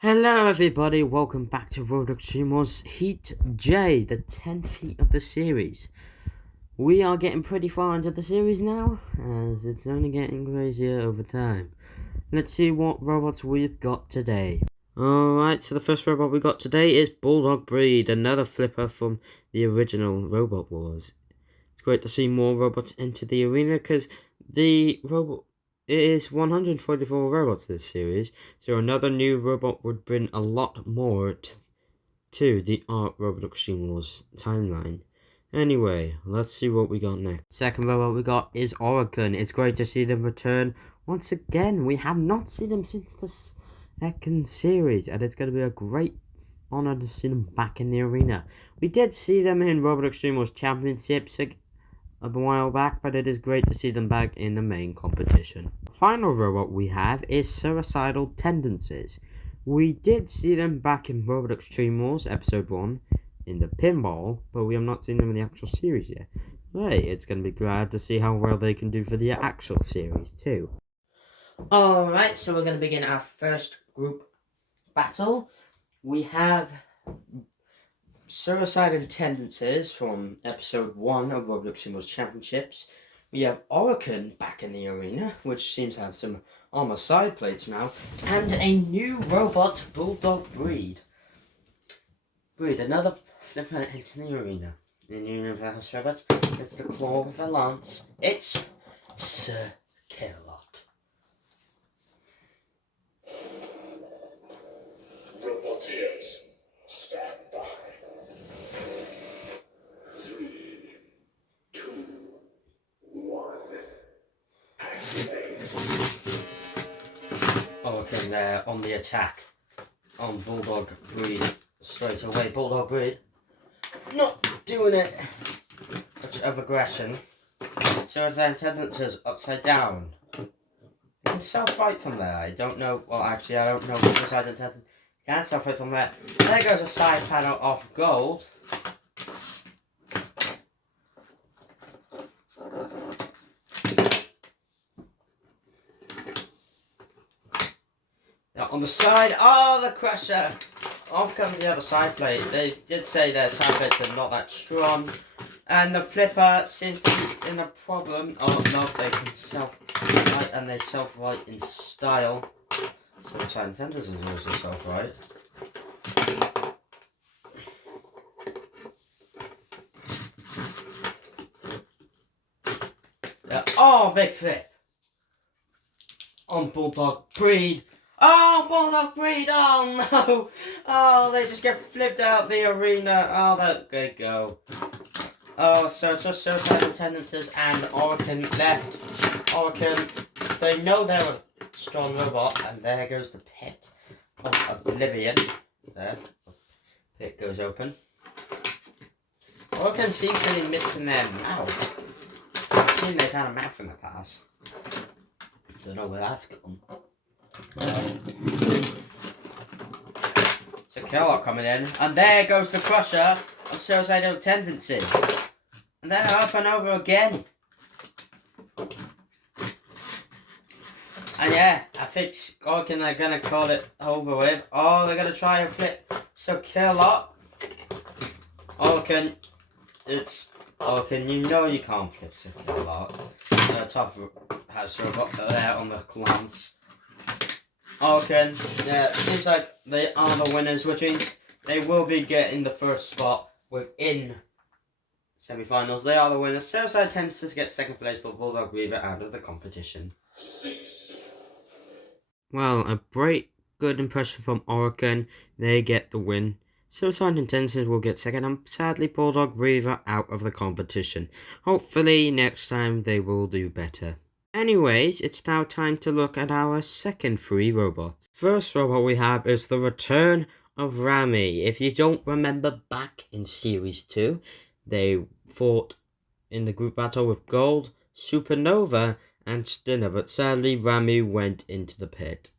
Hello everybody, welcome back to Roblox Streamers Heat J, the 10th heat of the series. We are getting pretty far into the series now, as it's only getting crazier over time. Let's see what robots we've got today. Alright, so the first robot we got today is Bulldog Breed, another flipper from the original Robot Wars. It's great to see more robots enter the arena, because the robot... It is 144 robots this series, so another new robot would bring a lot more to the Art Robot Extreme Wars timeline. Anyway, let's see what we got next. Second robot we got is Orokin. It's great to see them return once again. We have not seen them since the second series, and it's going to be a great honor to see them back in the arena. We did see them in Robot Extreme Wars Championships a while back, but it is great to see them back in the main competition. The final robot we have is Suicidal Tendencies. We did see them back in Robot Extreme Wars Episode 1 in the pinball, but we have not seen them in the actual series yet. Hey, it's going to be glad to see how well they can do for the actual series too. Alright, so we're going to begin our first group battle. We have Suicidal Tendencies from Episode 1 of Roblox Symbols Championships. We have Orokin back in the arena, which seems to have some armor side plates now, and a new robot, Bulldog Breed. Another flipper into the arena. The new Universe robot, it's the claw with a lance. It's Sir Killot. Roboteers, stand by. 3, 2, 1. Activate. Orokin there on the attack on Bulldog Breed straight away. Bulldog Breed not doing it much of aggression. So their tendencies upside down. You can self-fight from there. I don't know. Well, actually, I don't know which side of tendencies can self-fight from there. There goes a side panel of gold. Now on the side, oh, the crusher! Off comes the other side plate. They did say their side plates are not that strong. And the flipper seems to be in a problem. Oh no, they can self-right, and they self-right in style. So the Titan Tenders is also self-right. Yeah. Oh, big flip! On Bulldog Breed. Oh, Bulldog Breed! Oh no! Oh, they just get flipped out the arena. Oh, there they go. Oh, so it's just Suicidal Tendencies and Orokin left. Orokin, they know they're a strong robot, and there goes the pit of Oblivion. There, the pit goes open. Orokin seems to be missing their mouth. I've seen they've had a mouth in the past. Don't know where that's gone. So Killot coming in, and there goes the crusher of Suicidal Tendencies. And they're up and over again. And yeah, I think Orokin are gonna call it over with. Oh, they're gonna try and flip. So Killot. Orokin, it's Orokin, you know you can't flip So Killot. The top has robot there on the glance. Orokin, yeah, it seems like they are the winners, which means they will be getting the first spot within semi-finals. They are the winners. Suicide Tendencies get second place, but Bulldog Breed out of the competition. 6. Well, a great good impression from Orokin. They get the win. Suicide Tendencies will get second, and sadly Bulldog Breed out of the competition. Hopefully next time they will do better. Anyways, it's now time to look at our second three robots. First robot we have is the return of Rami. If you don't remember back in Series 2, they fought in the group battle with Gold, Supernova, and Stinner, but sadly Rami went into the pit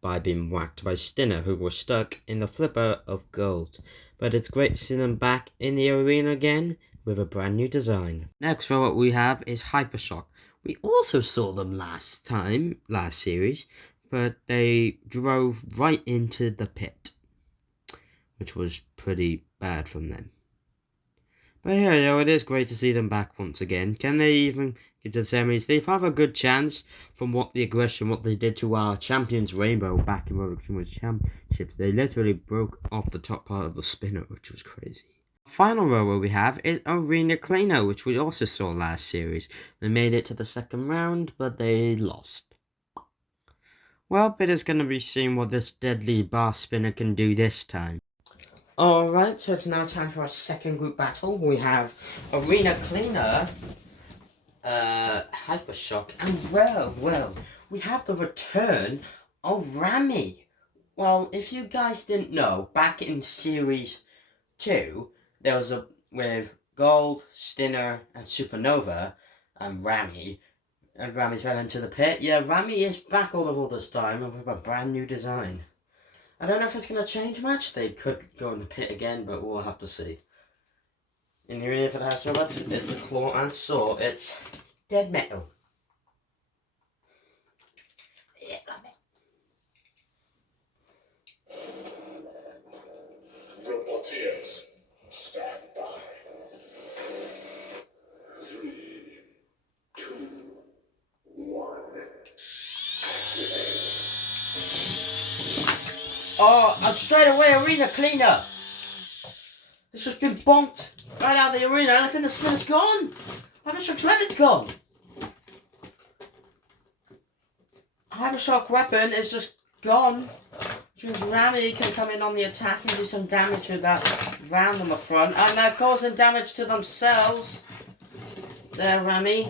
by being whacked by Stinner, who was stuck in the flipper of Gold. But it's great to see them back in the arena again with a brand new design. Next robot we have is Hypershock. We also saw them last series, but they drove right into the pit, which was pretty bad from them. But yeah, it is great to see them back once again. Can they even get to the semis? They have a good chance from what they did to our champions Rainbow back in World Championships. They literally broke off the top part of the spinner, which was crazy. Final rower we have is Arena Cleaner, which we also saw last series. They made it to the second round, but they lost. Well, it is going to be seeing what this deadly bar spinner can do this time. Alright, so it's now time for our second group battle. We have Arena Cleaner, Hypershock, and well, we have the return of Rami. Well, if you guys didn't know, back in Series 2, there was with Gold, Stinner, and Supernova, and Rami. And Rami fell into the pit. Yeah, Rami is back all this time with a brand new design. I don't know if it's going to change much. They could go in the pit again, but we'll have to see. In the arena for the house robots, it's a claw and saw. It's dead metal. Yeah, Roboteers, stand by. 3, 2, 1. Activate. Oh, straight away, Arena Cleaner. This has been bonked right out of the arena, and I think the spinner's gone. Hypershock's weapon's gone. Hypershock weapon is just gone. Which means Rami can come in on the attack and do some damage with that round on the front. And they're causing damage to themselves. There, Rami.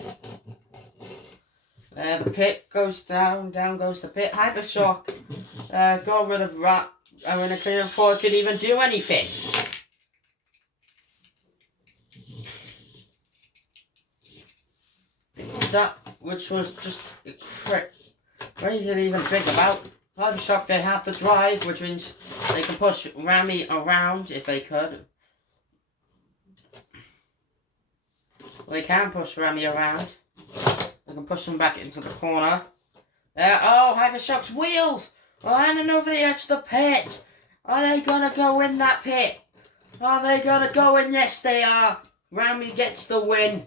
The pit goes down goes the pit. Hypershock got rid of Arena Cleaner before it could even do anything. That, which was just crazy to even think about. Hypershock, they have to drive, which means they can push Rami around if they could. Well, they can push Rami around. They can push him back into the corner. Oh, Hypershock's wheels! Oh, and over the edge of the pit! Are they gonna go in that pit? Are they gonna go in? Yes, they are! Rami gets the win.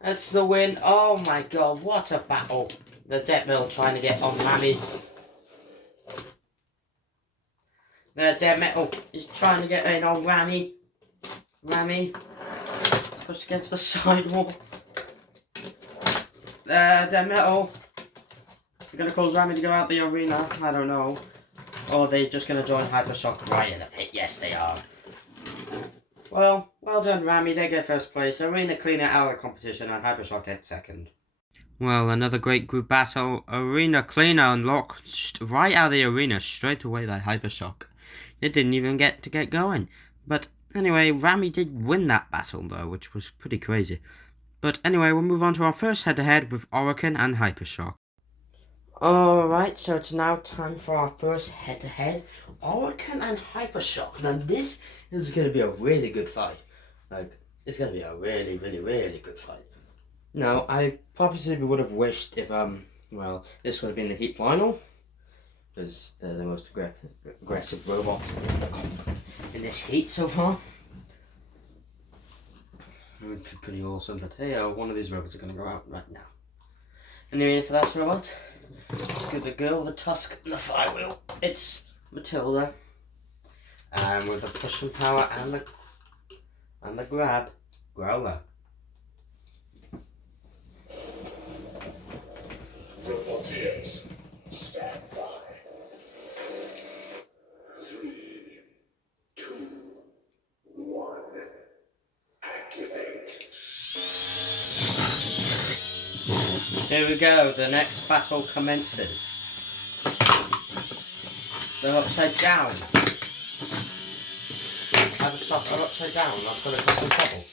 That's the win. Oh my god, what a battle. The Death Metal trying to get on Rami. The Death Metal is trying to get in on Rami. Rami pushed against the sidewall. Death Metal. They're going to cause Rami to go out the arena. I don't know. Or are they just going to join Hypershock right in the pit? Yes, they are. Well done, Rami. They get first place. Arena Cleaner out of the competition and Hypershock gets second. Well, another great group battle. Arena Cleaner unlocked right out of the arena straight away by Hypershock. They didn't even get going. But anyway, Rami did win that battle though, which was pretty crazy. But anyway, we'll move on to our first head-to-head with Orokin and Hypershock. Alright, so it's now time for our first head-to-head. Orokin and Hypershock. Now this is going to be a really good fight. It's going to be a really, really, really good fight. Now, I probably would have wished if, this would have been the Heat Final. Because they're the most aggressive robots in this heat so far. It would be pretty awesome, but hey, one of these robots are going to go out right now. Anyway, for that robot, let's get the girl with the tusk and the firewheel. It's Matilda. And with the push and power and the grab, Growler. Roboteers, stand by. 3, 2, 1. Activate. Here we go, the next battle commences. They're upside down. Hypershock are upside down, that's going to cause some trouble.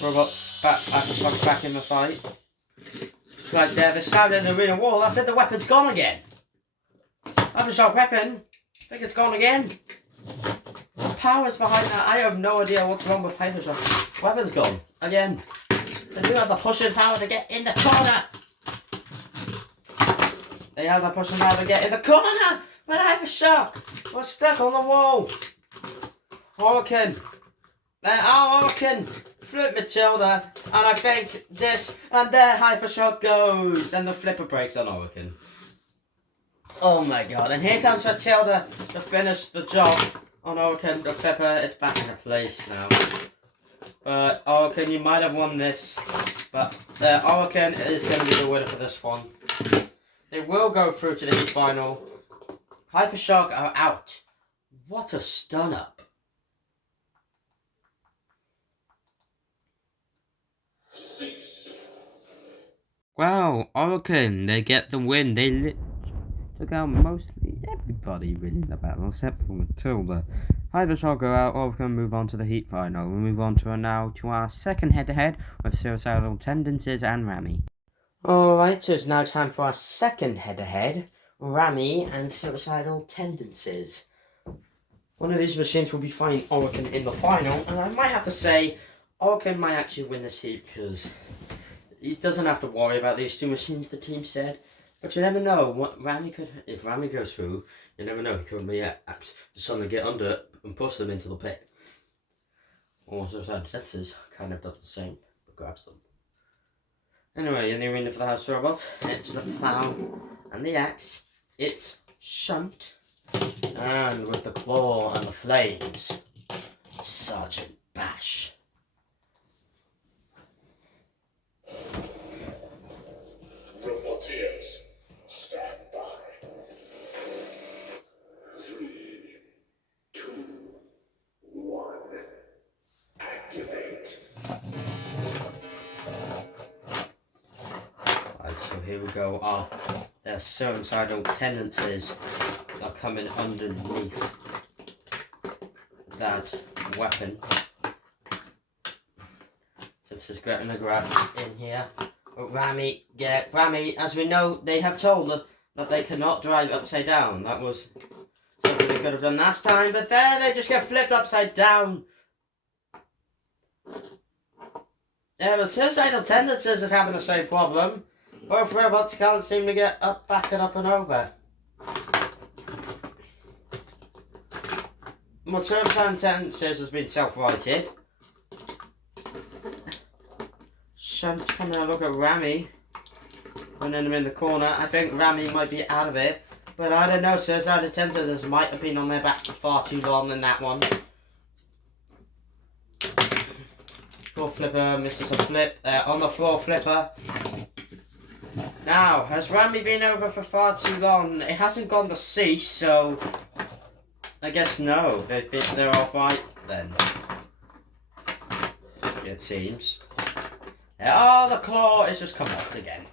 Robots back in the fight. It's like they're shouting in the arena wall. I think the weapon's gone again. Hypershock weapon. I think it's gone again. The power's behind that. I have no idea what's wrong with Hypershock. Weapon's gone again. They do have the pushing power to get in the corner. They have the pushing power to get in the corner. But Hypershock was stuck on the wall. Orokin. Orokin flip Matilda. And I think this and there Hypershock goes. And the flipper breaks on Orokin. Oh my god. And here comes Matilda to finish the job on Orokin. The flipper is back into place now. But Orokin, you might have won this. But Orokin is going to be the winner for this one. They will go through to the heat final. Hypershock are out. What a stun up. Cease. Wow, Orokin, they get the win. They took out mostly everybody really in the battle except for Matilda. Hypershock are out. Orokin move on to the heat final. We move on to our second head-to-head with Suicidal Tendencies and Rami. Alright, so it's now time for our second head-to-head. Rami and Suicidal Tendencies. One of these machines will be fighting Orokin in the final, and I might have to say Orokin might actually win this heat because he doesn't have to worry about these two machines, the team said. But you never know what Rami could. If Rami goes through, you never know. He could be suddenly get under and push them into the pit. Or Suicidal Tendencies kind of does the same, but grabs them. Anyway, in the arena for the House Robot, it's the plow and the axe. It's Shunt, and with the claw and the flames, Sergeant Bash. Roboteers, stand by. 3, 2, 1. Activate. Right, so here we go. Their suicidal tendencies are coming underneath that weapon. Since it's getting a grab in here. But Rami, as we know, they have told her that they cannot drive upside down. That was something they could have done last time, but there they just get flipped upside down. Yeah, but Suicidal Tendencies is having the same problem. Both robots can't seem to get up, back and up and over. Well, Suicidal Tendencies has been self-righted. Shunt's coming to look at Rami. Running him in the corner. I think Rami might be out of it. But I don't know, Suicidal Tendencies might have been on their back for far too long in that one. Floor flipper misses a flip. On the floor flipper. Now, has Rami been over for far too long? It hasn't gone to cease, so I guess no. They're off right then. It seems. Oh, the claw is just come off again.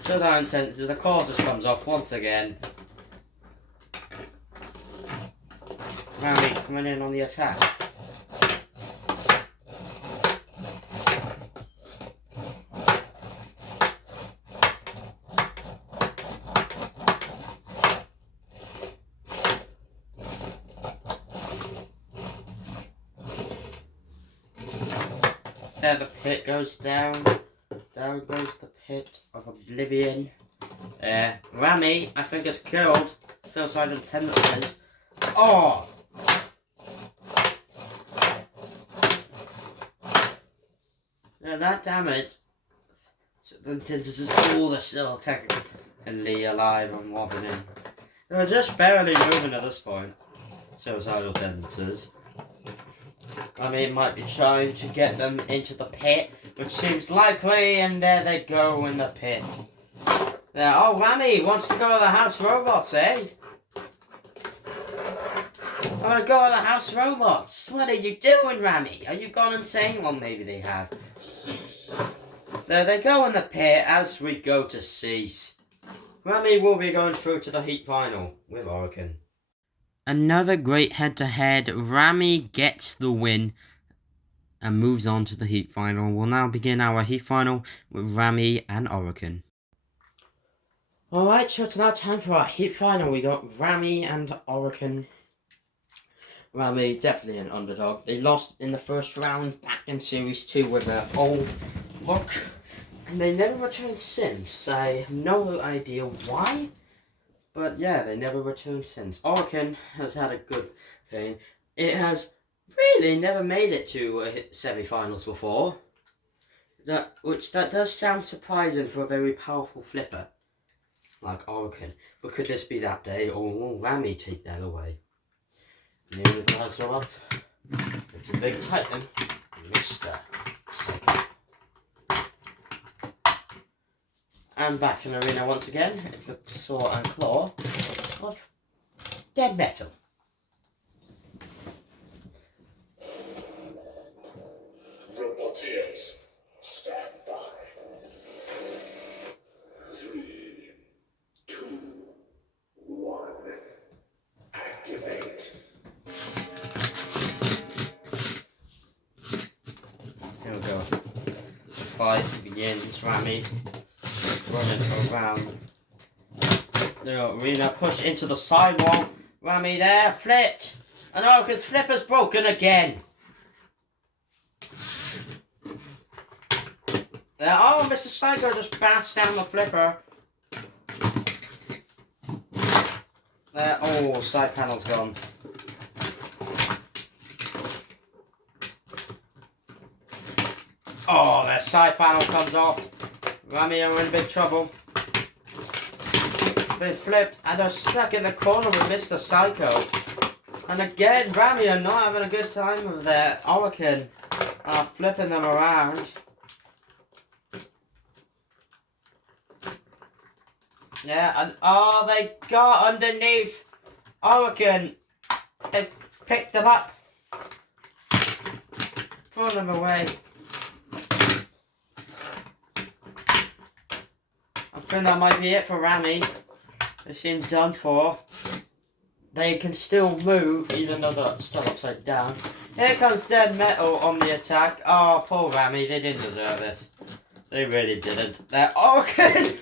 So that instance, the claw just comes off once again. Rami coming in on the attack. There the pit goes down. Down goes the pit of oblivion. Rami, I think, is killed. Suicidal Tendencies. Oh! Yeah, that damage. The Tendencies is all they're still technically alive and wobbling in. They're just barely moving at this point. Suicidal Tendencies. I mean, it might be trying to get them into the pit, which seems likely, and there they go in the pit. There, oh, Rami wants to go to the House Robots, eh? I want to go to the House Robots. What are you doing, Rami? Are you gone insane? Well, maybe they have. Cease. There they go in the pit as we go to cease. Rami will be going through to the heat final with Orokin. Another great head-to-head. Rami gets the win and moves on to the heat final. We'll now begin our heat final with Rami and Orokin. Alright, so it's now time for our heat final. We got Rami and Orokin. Rami, definitely an underdog. They lost in the first round back in Series 2 with their old look. And they never returned since. I have no idea why. But yeah, they never returned since. Orokin has had a good thing. It has really never made it to semi-finals before. That does sound surprising for a very powerful flipper like Orokin. But could this be that day, or will Rami take that away? New as well. It's a big Titan, Mr. Psycho. And back in the arena once again, it's the Saw and Claw of Dead Metal. Roboteers, stand by. 3, 2, 1. Activate. Here we go. The fight begins. Rami running around the arena, push into the sidewall. Rami there, flipped, and Orokin's flipper's broken again. There, oh, Mr. Psycho just bashed down the flipper. There, oh, side panel's gone. Oh, their side panel comes off. Rami are in big trouble. They flipped and they're stuck in the corner with Mr. Psycho. And again, Rami are not having a good time with their Orokin flipping them around. Yeah, and oh, they got underneath Orokin. They've picked them up. Throw them away. I think that might be it for Rami. They seem done for. They can still move, even though they're still upside down. Here comes Dead Metal on the attack. Oh, poor Rami, they didn't deserve this. They really didn't. They're Orokin!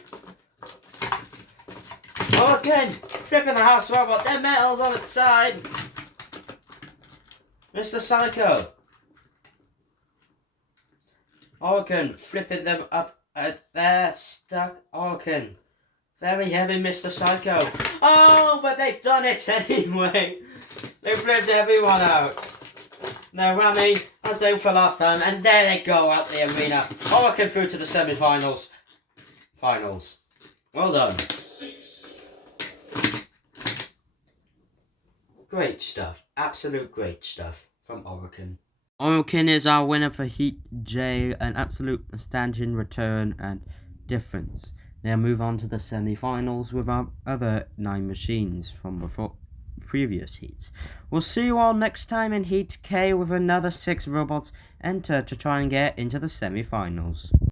Orokin! Flipping the house robot. Dead Metal's on its side. Mr. Psycho. Orokin flipping them up. They're stuck. Orokin. Very heavy, Mr. Psycho. Oh, but they've done it anyway. They flipped everyone out. Now Rami has they for last time, and there they go out the arena. Orokin through to the semi-finals. Finals. Well done. Great stuff. Absolute great stuff from Orokin. Orokin is our winner for Heat J, an absolute standing return and difference. Now move on to the semi-finals with our other 9 machines from before previous heats. We'll see you all next time in Heat K with another 6 robots enter to try and get into the semi-finals.